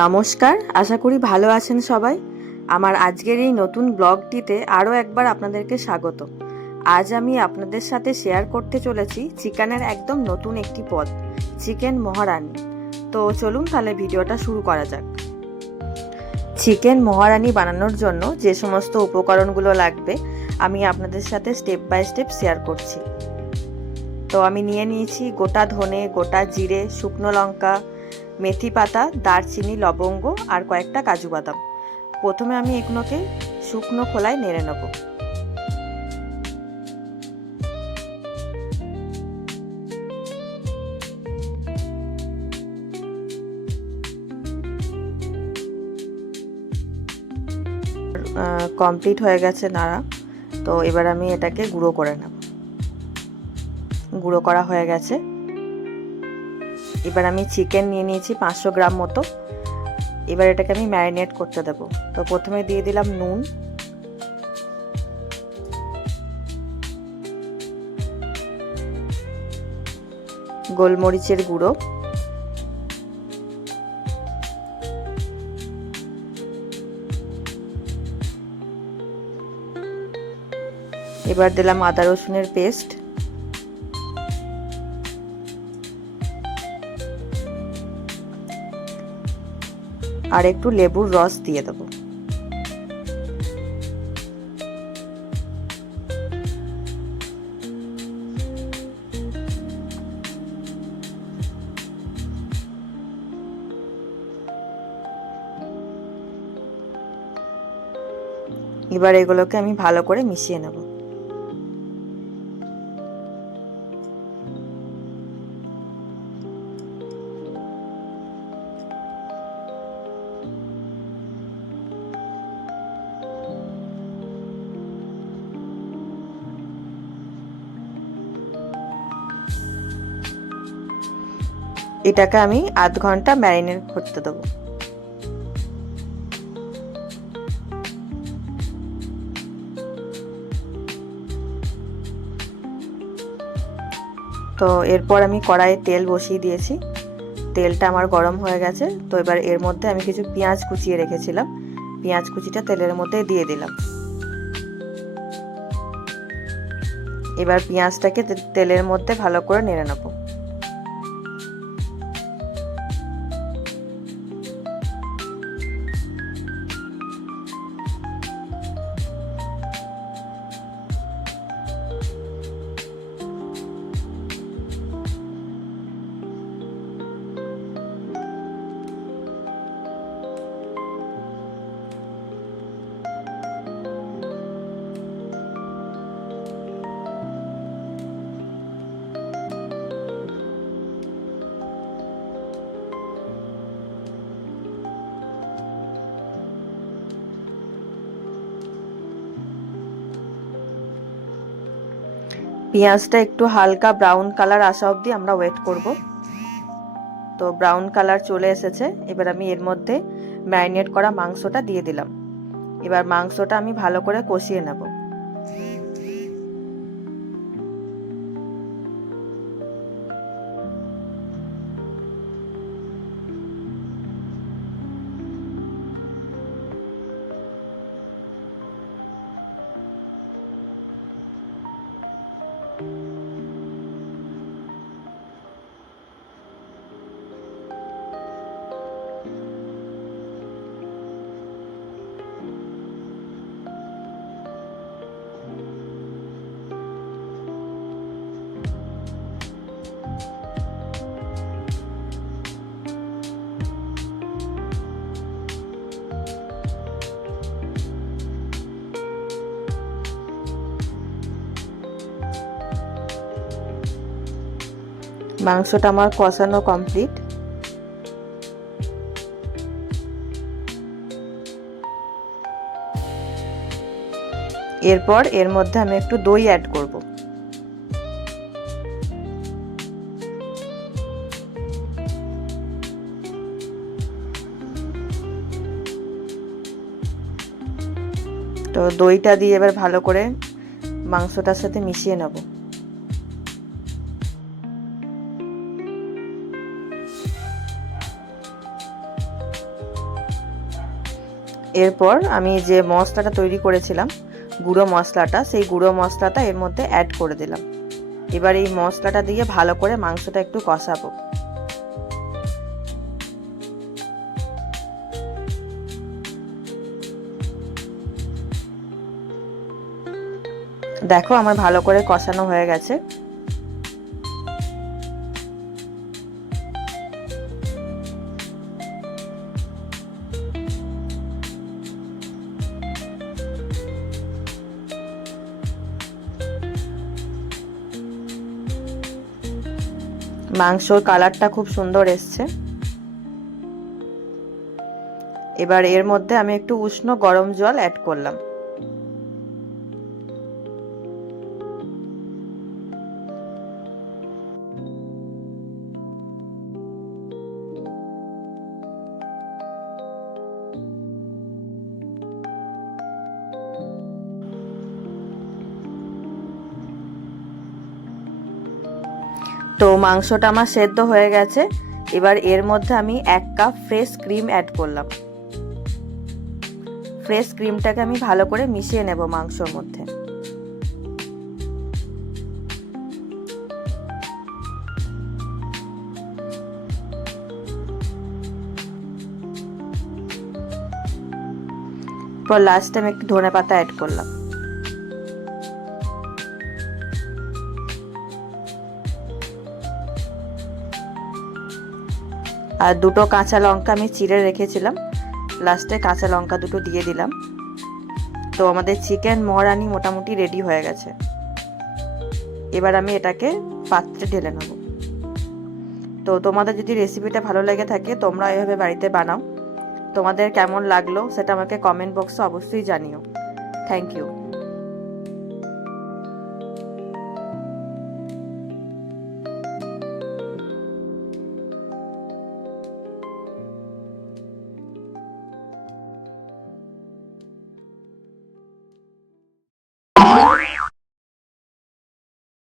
নমস্কার, আশা করি ভালো আছেন সবাই। আমার আজকের এই নতুন ব্লগটিতে আরও একবার আপনাদেরকে স্বাগত। আজ আমি আপনাদের সাথে শেয়ার করতে চলেছি চিকেনের একদম নতুন একটি পদ, চিকেন মহারানি। তো চলুন তাহলে ভিডিওটা শুরু করা যাক। চিকেন মহারানি বানানোর জন্য যে সমস্ত উপকরণগুলো লাগবে, আমি আপনাদের সাথে স্টেপ বাই স্টেপ শেয়ার করছি। তো আমি নিয়ে নিয়েছি গোটা ধনে, গোটা জিরে, শুকনো লঙ্কা মেথি পাতা, দারচিনি, লবঙ্গ আর কয়েকটা কাজু বাদাম। প্রথমে আমি এগুলোকে শুকনো খোলায় নেড়ে নেব। কমপ্লিট হয়ে গেছে নাড়া। তো এবার আমি এটাকে গুঁড়ো করে নেব। গুঁড়ো করা হয়ে গেছে। এবার আমি চিকেন নিয়ে নিয়েছি পাঁচশো গ্রাম মতো। এবার এটাকে আমি ম্যারিনেট করতে দেব। তো প্রথমে দিয়ে দিলাম নুন। গোলমরিচের গুঁড়ো। এবার দিলাম আদা রসুনের পেস্ট আর একটু লেবুর রস দিয়ে দেবো। এবার এগুলোকে আমি ভালো করে মিশিয়ে নেব। এটাকে আমি আধ ঘণ্টা ম্যারিনেট করতে দেবো। তো এরপর আমি কড়াইয়ে তেল বসিয়ে দিয়েছি। তেলটা আমার গরম হয়ে গেছে। তো এবার এর মধ্যে আমি কিছু পেঁয়াজ কুচিয়ে রেখেছিলাম। পেঁয়াজ কুচিটা তেলের মধ্যে দিয়ে দিলাম। এবার পেঁয়াজটাকে তেলের মধ্যে ভালো করে নেড়ে নেব। পেঁয়াজটা একটু হালকা ব্রাউন কালার আসা অবধি আমরা ওয়েট করব। তো ব্রাউন কালার চলে এসেছে। এবার আমি এর মধ্যে ম্যারিনেট করা মাংসটা দিয়ে দিলাম। এবার মাংসটা আমি ভালো করে কষিয়ে নেব। মাংসটা আমার কষানো কমপ্লিট এরপর এর মধ্যে আমি একটু দই অ্যাড করব। তো দইটা দিয়ে এবার ভালো করে মাংসটার সাথে মিশিয়ে নেব। এরপর আমি যে মশলাটা তৈরি করেছিলাম, গুঁড়ো মশলাটা, সেই গুঁড়ো মশলাটা এর মধ্যে অ্যাড করে দিলাম। এবার এই মশলাটা দিয়ে ভালো করে মাংসটা একটু কষাবো। দেখো আমার ভালো করে কষানো হয়ে গেছে। মাংসর কালারটা খুব সুন্দর এসছে। এবার এর মধ্যে আমি একটু উষ্ণ গরম জল অ্যাড করলাম। তো মাংসটা আমার সেদ্ধ হয়ে গেছে। এবার এর মধ্যে আমি এক কাপ ফ্রেশ ক্রিম অ্যাড করলাম। ফ্রেশ ক্রিমটাকে আমি ভালো করে মিশিয়ে নেব মাংসর মধ্যে। পর লাস্টে আমি একটু ধনে পাতা অ্যাড করলাম। আর দুটো কাঁচা লঙ্কা আমি চিড়ে রেখেছিলাম। লাস্টে কাঁচা লঙ্কা দুটো দিয়ে দিলাম। তো আমাদের চিকেন মহারানি মোটামুটি রেডি হয়ে গেছে। এবার আমি এটাকে পাত্রে ঢেলে নেব। তো তোমাদের যদি রেসিপিটা ভালো লেগে থাকে, তোমরা এভাবে বাড়িতে বানাও। তোমাদের কেমন লাগল সেটা আমাকে কমেন্ট বক্সে অবশ্যই জানিও। Thank you